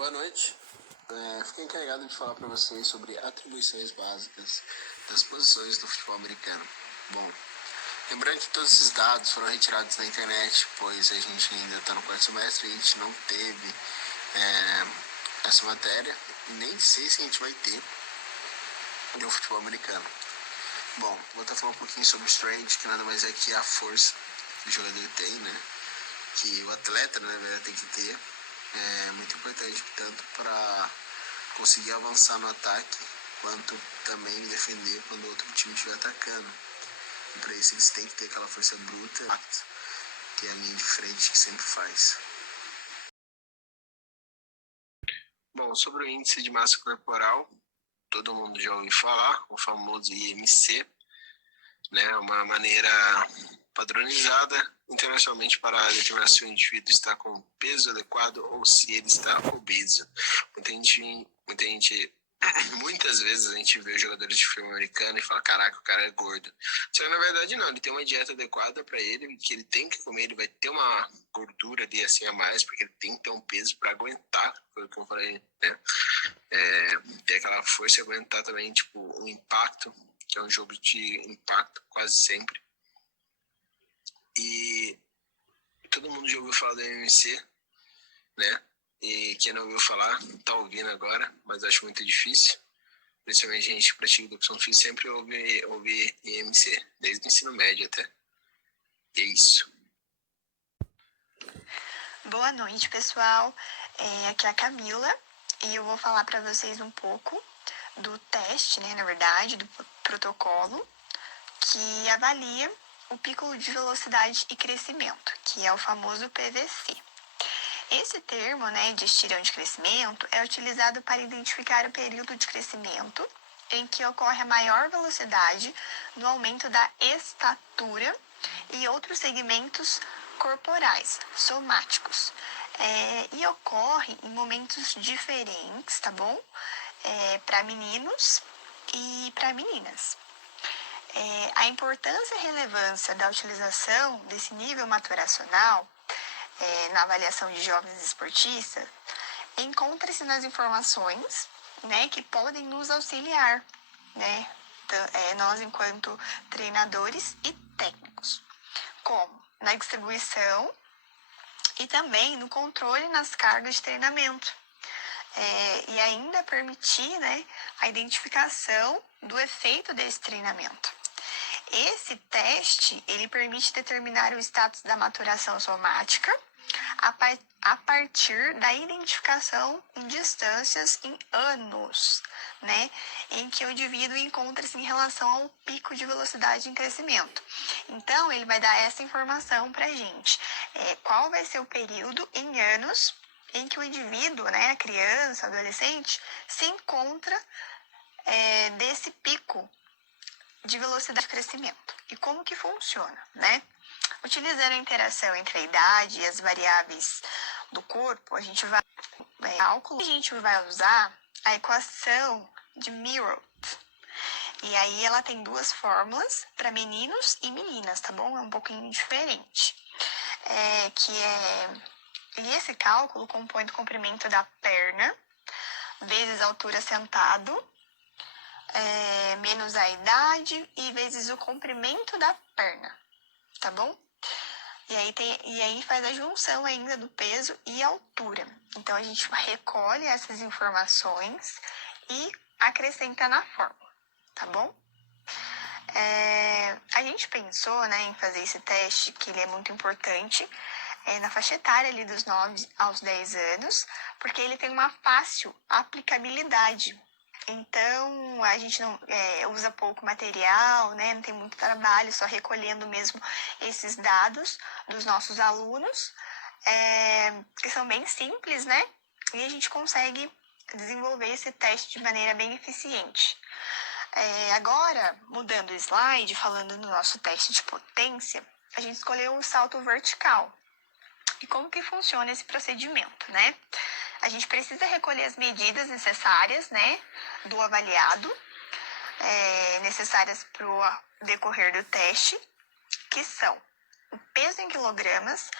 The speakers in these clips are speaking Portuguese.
Boa noite. Fiquei encarregado de falar para vocês sobre atribuições básicas das posições do futebol americano. Bom, lembrando que todos esses dados foram retirados da internet, pois a gente ainda está no quarto semestre e a gente não teve essa matéria, e nem sei se a gente vai ter no futebol americano. Bom, vou até falar um pouquinho sobre o strength, que nada mais é que a força que o jogador tem, né? Que o atleta, na verdade, tem que ter. É muito importante, tanto para conseguir avançar no ataque, quanto também defender quando o outro time estiver atacando. E para isso eles têm que ter aquela força bruta, que é a linha de frente que sempre faz. Bom, sobre o índice de massa corporal, todo mundo já ouviu falar, o famoso IMC, né? Uma maneira padronizada internacionalmente para determinar se o indivíduo está com peso adequado ou se ele está obeso. Muitas vezes a gente vê jogadores de futebol americano e fala, caraca, o cara é gordo. Só que na verdade não, ele tem uma dieta adequada para ele, que ele tem que comer, ele vai ter uma gordura ali assim a mais, porque ele tem que ter um peso para aguentar, foi o que eu falei, né? Ter aquela força e aguentar também, tipo, o impacto, que é um jogo de impacto quase sempre. E todo mundo já ouviu falar do MMC, né? E quem não ouviu falar, tá ouvindo agora, mas acho muito difícil. Principalmente a gente que pratica educação física sempre ouve IMC, desde o ensino médio até. É isso. Boa noite, pessoal. Aqui é a Camila e eu vou falar para vocês um pouco do teste, né, na verdade, do protocolo que avalia o pico de velocidade e crescimento, que é o famoso PVC. Esse termo, né, de estirão de crescimento é utilizado para identificar o período de crescimento em que ocorre a maior velocidade no aumento da estatura e outros segmentos corporais, somáticos. E ocorre em momentos diferentes, tá bom? Para meninos e para meninas. A importância e relevância da utilização desse nível maturacional na avaliação de jovens esportistas encontra-se nas informações, né, que podem nos auxiliar, né, nós enquanto treinadores e técnicos, como na distribuição e também no controle nas cargas de treinamento. E ainda permitir, né, a identificação do efeito desse treinamento. Esse teste, ele permite determinar o status da maturação somática a partir da identificação em distâncias em anos, né, em que o indivíduo encontra-se em relação ao pico de velocidade em crescimento. Então, ele vai dar essa informação para a gente. Qual vai ser o período em anos em que o indivíduo, né, a criança, adolescente, se encontra desse pico de velocidade de crescimento. E como que funciona, né? Utilizando a interação entre a idade e as variáveis do corpo, a gente vai usar a equação de Merrill. E aí ela tem duas fórmulas para meninos e meninas, tá bom? É um pouquinho diferente. E esse cálculo compõe o comprimento da perna vezes a altura sentado, menos a idade e vezes o comprimento da perna, tá bom? E aí faz a junção ainda do peso e altura. Então, a gente recolhe essas informações e acrescenta na fórmula, tá bom? A gente pensou, né, em fazer esse teste, que ele é muito importante, na faixa etária ali dos 9 aos 10 anos, porque ele tem uma fácil aplicabilidade. Então, a gente não usa pouco material, né? Não tem muito trabalho, só recolhendo mesmo esses dados dos nossos alunos, que são bem simples, né? E a gente consegue desenvolver esse teste de maneira bem eficiente. Agora, mudando o slide, falando no nosso teste de potência, a gente escolheu o salto vertical. E como que funciona esse procedimento, né? A gente precisa recolher as medidas necessárias, né, do avaliado, necessárias para o decorrer do teste, que são o peso em quilogramas,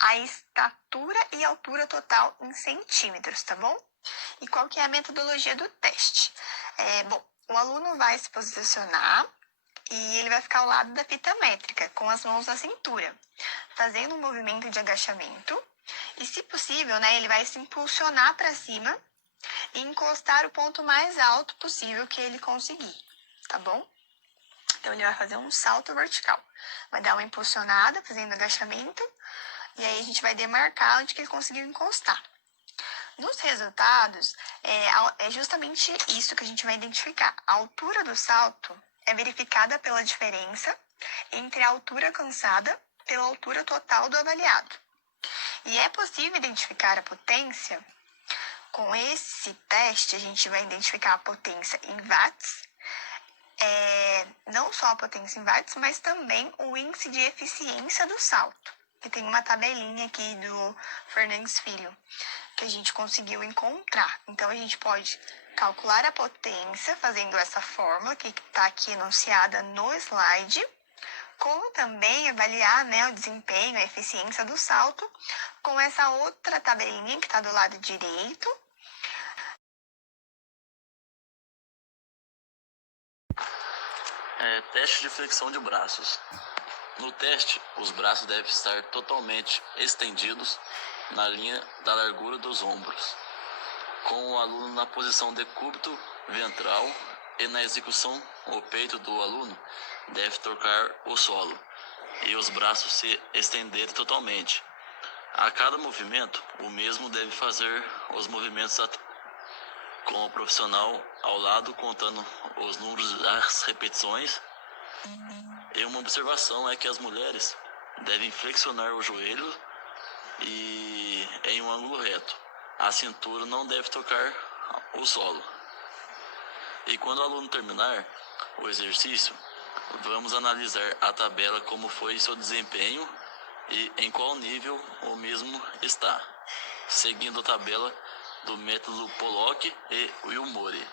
a estatura e altura total em centímetros, tá bom? E qual que é a metodologia do teste? Bom, o aluno vai se posicionar e ele vai ficar ao lado da fita métrica, com as mãos na cintura, fazendo um movimento de agachamento. E, se possível, né, ele vai se impulsionar para cima e encostar o ponto mais alto possível que ele conseguir, tá bom? Então, ele vai fazer um salto vertical. Vai dar uma impulsionada, fazendo agachamento, e aí a gente vai demarcar onde que ele conseguiu encostar. Nos resultados, é justamente isso que a gente vai identificar. A altura do salto é verificada pela diferença entre a altura alcançada pela altura total do avaliado. E é possível identificar a potência. Com esse teste, a gente vai identificar a potência em watts, não só a potência em watts, mas também o índice de eficiência do salto, que tem uma tabelinha aqui do Fernandes Filho, que a gente conseguiu encontrar. Então, a gente pode calcular a potência fazendo essa fórmula que está aqui enunciada no slide, como também avaliar, né, o desempenho, a eficiência do salto com essa outra tabelinha que está do lado direito. Teste de flexão de braços. No teste, os braços devem estar totalmente estendidos na linha da largura dos ombros, com o aluno na posição decúbito ventral, e na execução, o peito do aluno deve tocar o solo e os braços se estenderem totalmente. A cada movimento, o mesmo deve fazer os movimentos com o profissional ao lado, contando os números das repetições. E uma observação é que as mulheres devem flexionar o joelho e em um ângulo reto. A cintura não deve tocar o solo. E quando o aluno terminar o exercício, vamos analisar a tabela, como foi seu desempenho e em qual nível o mesmo está, seguindo a tabela do método Pollock e Wilmore.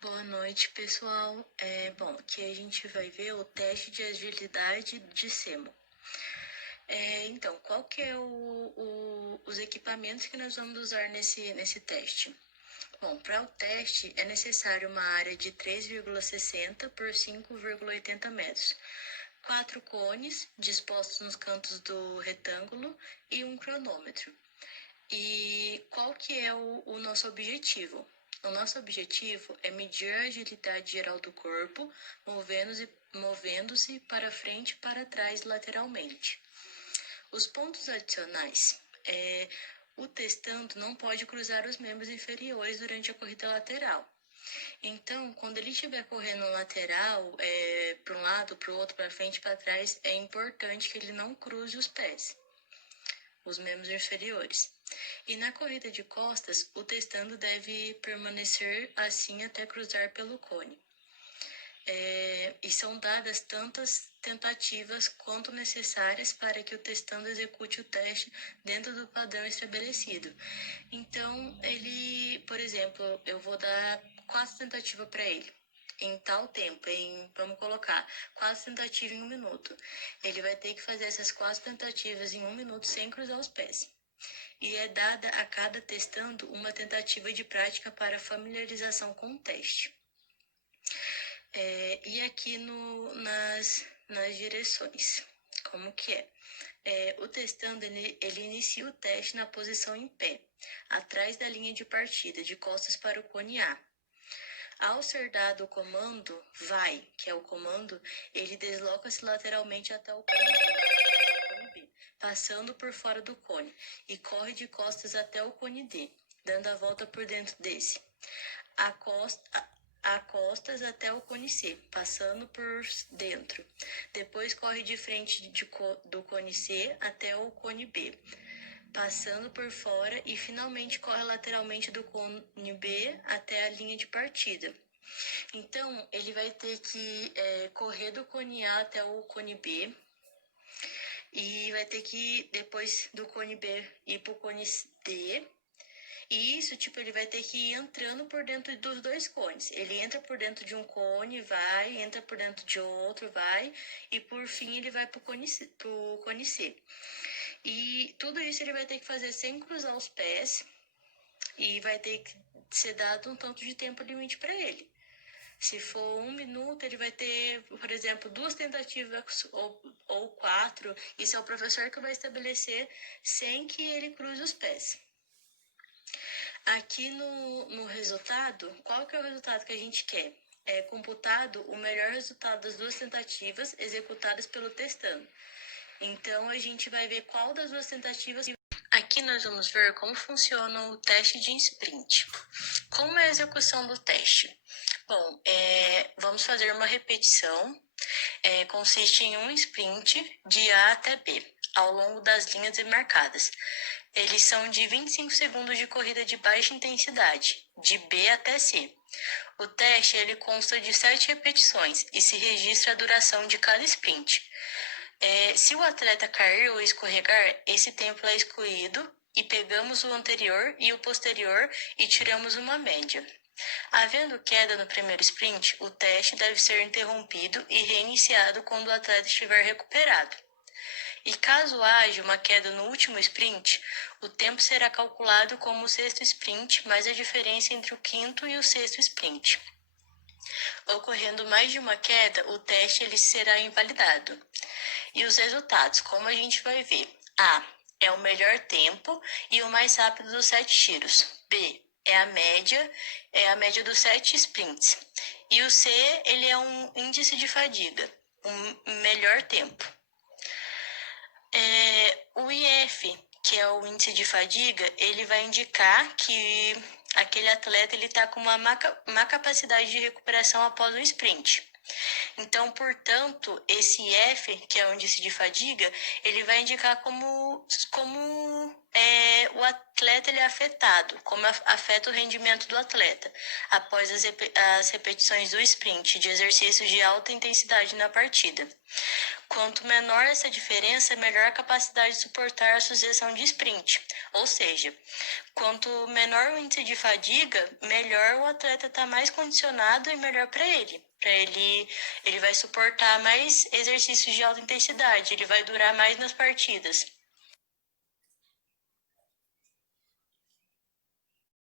Boa noite, pessoal. Aqui a gente vai ver o teste de agilidade de Semo. Então, qual que é os equipamentos que nós vamos usar nesse teste? Bom, para o teste é necessário uma área de 3,60 por 5,80 metros, 4 cones dispostos nos cantos do retângulo e um cronômetro. E qual que é o nosso objetivo? O nosso objetivo é medir a agilidade geral do corpo, movendo-se para frente e para trás lateralmente. Os pontos adicionais. O testando não pode cruzar os membros inferiores durante a corrida lateral. Então, quando ele estiver correndo lateral, para um lado, para o outro, para frente e para trás, é importante que ele não cruze os pés, os membros inferiores. E na corrida de costas, o testando deve permanecer assim até cruzar pelo cone. E são dadas tantas tentativas quanto necessárias para que o testando execute o teste dentro do padrão estabelecido. Então, por exemplo, eu vou dar 4 tentativas para ele em tal tempo, vamos colocar 4 tentativas em 1 minuto. Ele vai ter que fazer essas 4 tentativas em 1 minuto sem cruzar os pés. E é dada a cada testando uma tentativa de prática para familiarização com o teste. E aqui nas direções, como que é? O testando, ele inicia o teste na posição em pé, atrás da linha de partida, de costas para o cone A. Ao ser dado o comando vai, que é o comando, ele desloca-se lateralmente até o cone B, passando por fora do cone, e corre de costas até o cone D, dando a volta por dentro desse. A costas até o cone C, passando por dentro. Depois corre de frente do cone C até o cone B, passando por fora, e finalmente corre lateralmente do cone B até a linha de partida. Então, ele vai ter que correr do cone A até o cone B, e vai ter que, depois do cone B, ir para o cone D, E isso, tipo, ele vai ter que ir entrando por dentro dos dois cones. Ele entra por dentro de um cone, vai, entra por dentro de outro, vai, e por fim ele vai pro cone C. E tudo isso ele vai ter que fazer sem cruzar os pés e vai ter que ser dado um tanto de tempo limite para ele. Se for 1 minuto, ele vai ter, por exemplo, 2 tentativas ou 4. Isso é o professor que vai estabelecer sem que ele cruze os pés. Aqui no resultado, qual que é o resultado que a gente quer? É computado o melhor resultado das 2 tentativas executadas pelo testando. Então, a gente vai ver qual das 2 tentativas... Aqui nós vamos ver como funciona o teste de sprint. Como é a execução do teste? Bom, vamos fazer uma repetição. Consiste em um sprint de A até B, ao longo das linhas demarcadas. Eles são de 25 segundos de corrida de baixa intensidade, de B até C. O teste ele consta de 7 repetições e se registra a duração de cada sprint. Se o atleta cair ou escorregar, esse tempo é excluído e pegamos o anterior e o posterior e tiramos uma média. Havendo queda no primeiro sprint, o teste deve ser interrompido e reiniciado quando o atleta estiver recuperado. E caso haja uma queda no último sprint, o tempo será calculado como o sexto sprint mais a diferença entre o quinto e o sexto sprint. Ocorrendo mais de uma queda, o teste ele será invalidado. E os resultados, como a gente vai ver? A é o melhor tempo e o mais rápido dos 7 tiros. B é a média dos 7 sprints. E o C, ele é um índice de fadiga, um melhor tempo. O IF, que é o índice de fadiga, ele vai indicar que aquele atleta está com uma má capacidade de recuperação após o sprint. Então, portanto, esse F, que é o índice de fadiga, ele vai indicar como o atleta ele é afetado, como afeta o rendimento do atleta após as repetições do sprint de exercícios de alta intensidade na partida. Quanto menor essa diferença, melhor a capacidade de suportar a sucessão de sprint. Ou seja, quanto menor o índice de fadiga, melhor o atleta está mais condicionado e melhor para ele. Ele vai suportar mais exercícios de alta intensidade, ele vai durar mais nas partidas.